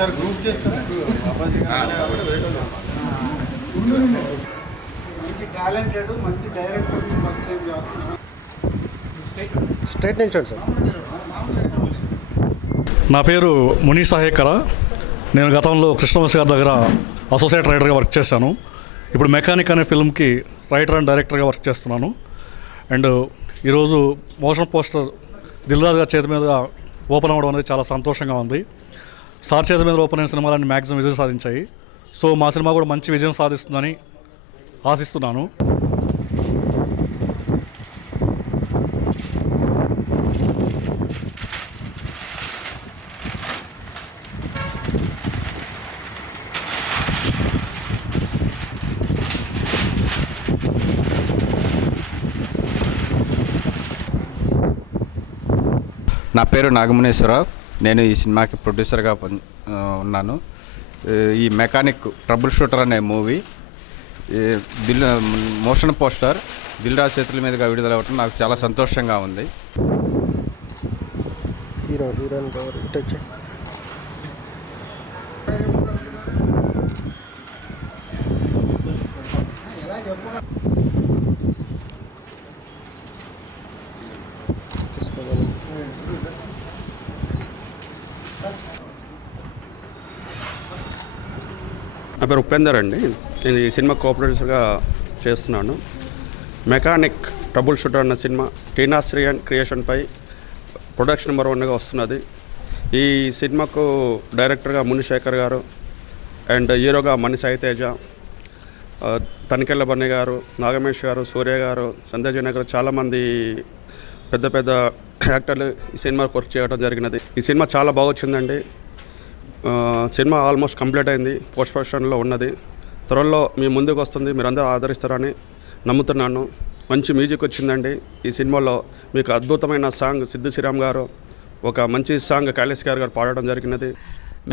Sir group చేస్తారా? మంచి talented మంచి డైరెక్టర్ని పరిచయం చేస్తున్నాను. స్ట్రైట్ నుంచి సార్. నా పేరు మునీ సాహేకర. నేను గతంలో కృష్ణవంశీ గారి దగ్గర అసోసియేట్ రైటర్గా వర్క్ చేశాను. ఇప్పుడు మెకానిక్ అనే ఫిల్మ్కి రైటర్ అండ్ డైరెక్టర్గా వర్క్ చేస్తున్నాను. అండ్ ఈరోజు మోషన్ పోస్టర్ దిల్ రాజు గారి చేతి మీద ఓపెన్ అవ్వడం అనేది చాలా సంతోషంగా ఉంది. సార్ చేతి మీద ఓపెన్ అయిన సినిమాలన్నీ మ్యాక్సిమం విజయం సాధించాయి. సో మా సినిమా కూడా మంచి విజయం సాధిస్తుందని ఆశిస్తున్నాను. నా పేరు నాగమునేశ్వరరావు. నేను ఈ సినిమాకి ప్రొడ్యూసర్గా ఉన్నాను. ఈ మెకానిక్ ట్రబుల్ షూటర్ అనే movie motion poster Dil Raju చేతుల మీదుగా విడుదలవ్వటం నాకు చాలా సంతోషంగా ఉంది. నా పేరు ఉపేందర్ అండి. నేను ఈ సినిమా కోఆపరేటర్గా చేస్తున్నాను. మెకానిక్ ట్రబుల్ షూటర్ అన్న సినిమా టీనా శ్రీయన్ క్రియేషన్పై ప్రొడక్షన్ నెంబర్ 1గా వస్తున్నది. ఈ సినిమాకు డైరెక్టర్గా మునిశేఖర్ గారు అండ్ హీరోగా మణి సాయితేజ, తనికెళ్ళ బన్నీ గారు, నాగమేష్ గారు, సూర్య గారు, సంజయ్ జైన్ గారు చాలామంది పెద్ద పెద్ద యాక్టర్లు ఈ సినిమాకు వర్క్ చేయడం జరిగినది. ఈ సినిమా చాలా బాగా వచ్చిందండి. సినిమా ఆల్మోస్ట్ కంప్లీట్ అయింది, పోస్ట్ ప్రొడక్షన్లో ఉన్నది. త్వరలో మీ ముందుకు వస్తుంది, మీరందరూ ఆదరిస్తారని నమ్ముతున్నాను. మంచి మ్యూజిక్ వచ్చిందండి ఈ సినిమాలో. మీకు అద్భుతమైన సాంగ్ సిద్ధు శ్రీరామ్ గారు ఒక మంచి సాంగ్ కైలాస్ గారు పాడడం జరిగినది.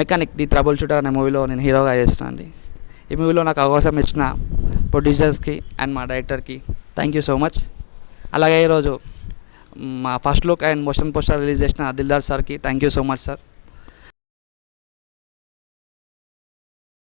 మెకానిక్ ది ట్రబుల్ షూటర్ అనే మూవీలో నేను హీరోగా చేస్తున్నాను అండి. ఈ మూవీలో నాకు అవకాశం ఇచ్చిన ప్రొడ్యూసర్స్కి అండ్ మా డైరెక్టర్కి థ్యాంక్ యూ సో మచ్. అలాగే ఈరోజు మా first look and motion poster release చేసిన దిల్ రాజు సార్కి thank you so much sir.